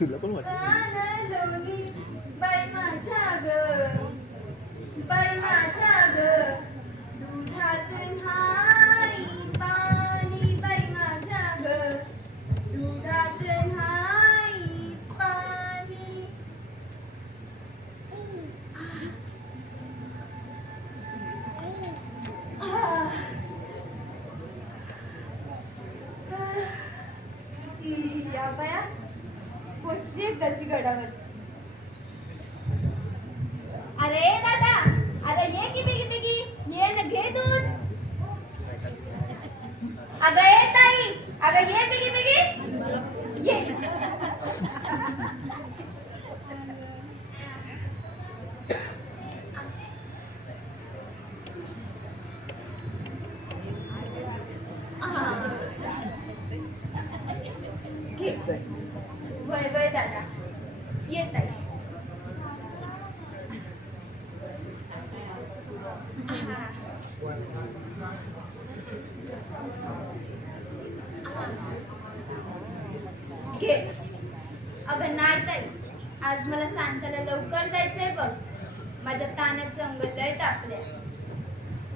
तुला पण वाटत बाई माझ्या ग बाई माझ्या ग दुधातून हाई पाणी बाई माझ्या ग दुधातून हाई पाणी या बाया पोचली एकदाची गडावर. अरे दादा अरे ये की बिगी बिगी ये न घे दूध. अगं ये ताई अगं ये बिगी बिगी ये. वय वय दादा येत आहे. घे. अगं नाही ताई आज मला सांच्याला लवकर जायचंय बघ. माझ्या ताण्याचं अंग लय तापल्या.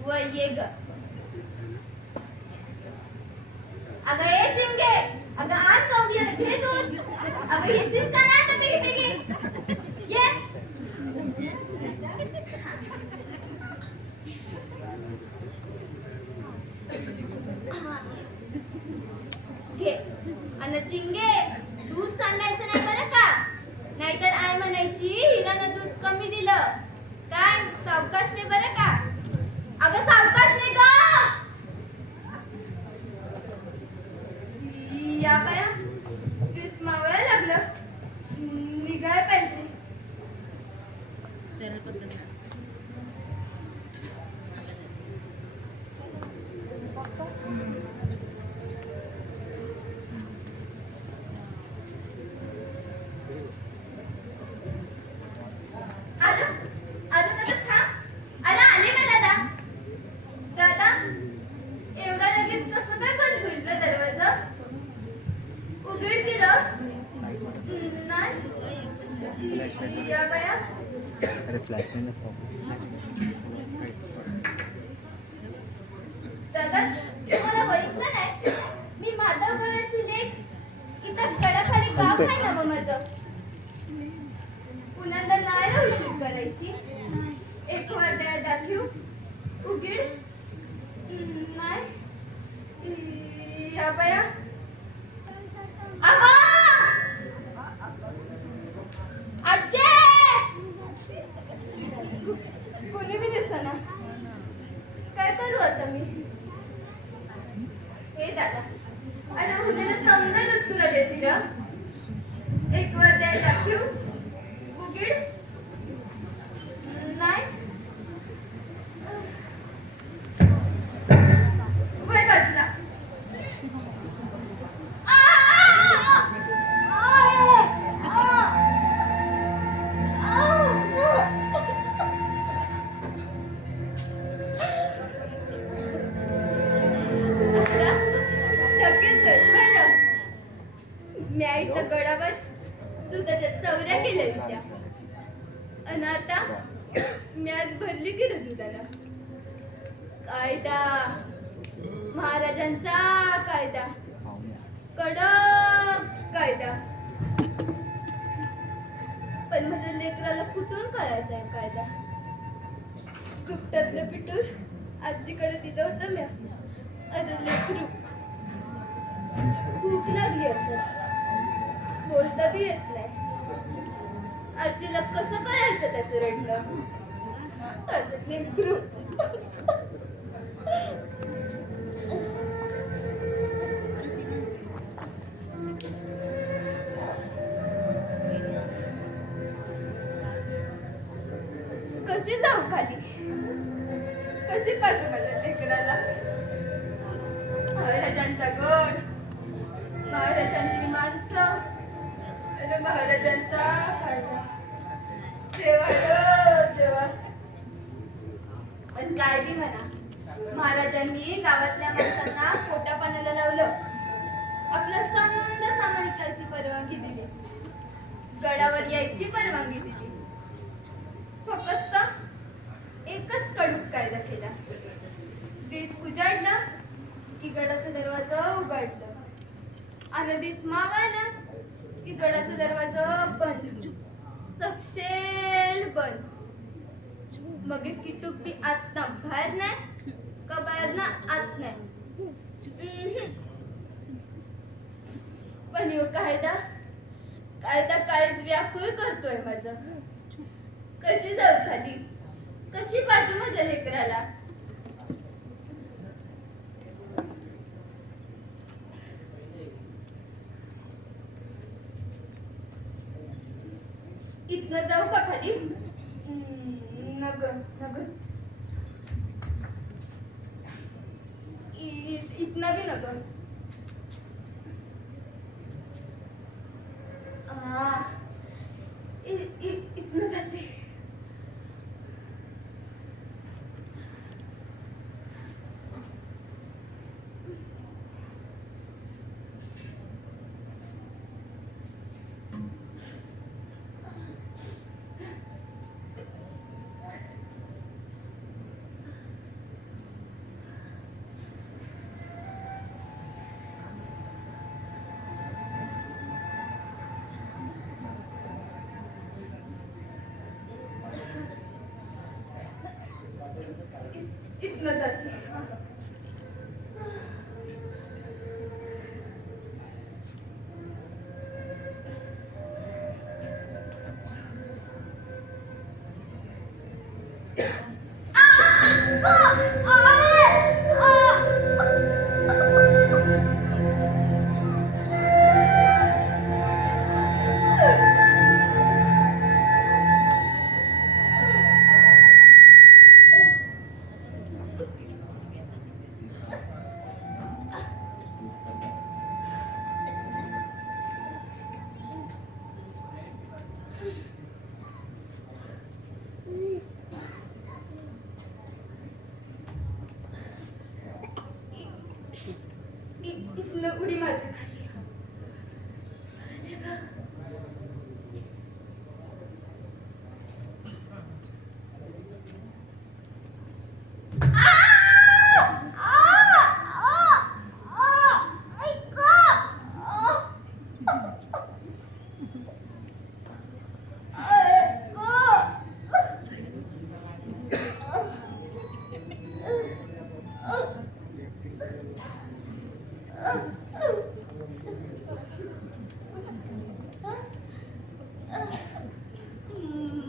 वय ये ग. अगं ये चिंगे अगं आण कवडी घे दूध. अगं येतीस का नाही आता बिगी बिगी ये. घे अन चिंगे दूध सांडायचं नाही बरं का. नाहीतर आई म्हणायची हिरानं दूध कमी दिलं. काय सावकाशने बरं का. अगं सावकाशने ग. या बाया किस्मावर लागलं निघाय पाहिजे. अरे फ्लॅश दादा तुम्हाला बघितलं नाही मी माधव गव्याची लेक इथं गडाखाली गाव आहे ना मग माझं. पुन्हा नाही राहू करायची. एक वर द्या दाखवू उघीड नाही या बाया. कोणी बी दिसना. काय करू आता मी. हे दादा अरे उद्याला समजायचं तुला देते का. एक वर द्याय दाखवू उघीड नाही वय बाजूला. म्या इथं गडावर दुधाच्या चवऱ्या केल्या होत्या आणि आता म्याच भरली की रे दुधाला. कायदा महाराजांचा कायदा कडक कायदा. पण माझ्या लेकराला कुठून कळायचा आहे कायदा. गुप्तातलं पिटूर आजीकडे दिलं होतं म्या. अरे लेकरू भूक लागली असं बोलता बी येत नाही. आजीला कसं कळायचं त्याचं रडणं? माझं लेकरू. कशी जाऊ खाली? कशी पाजू माझ्या लेकराला? महाराजांचा गड, महाराजांची माणसं आणि महाराजांचा खाजा. देवा ग देवा. पण काय बी म्हणा, महाराजांनी गावातल्या माणसांना पोटापाण्याला लावलं. आपलं समद सामान विकायची परवानगी दिली, गडावर यायची परवानगी दिली. फक्त एकच कडूक कायदा केला. दिस उजाडला की गडाचा दरवाजा उघडलं, आणि दिस मावळला की गडाचा दरवाजा बंद. सपशेल बंद. मग किटूक बी आतना बाहेर नाही का बाहेर ना आत नाही. पण यो कायदा कायदा काहीच व्याकुळ करतोय माझं. कशी जाऊ खाली? कशी बाजू माझ्या लेकराला? इथनं जाऊ का खाली? नग नग. इथनं बी नग. इथनं जाते. इथनं जाते. इथनं उडी मारते खाली. देवा.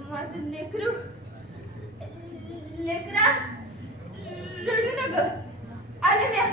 माझं लेकरू. लेकरा रडू नका. आले म्या.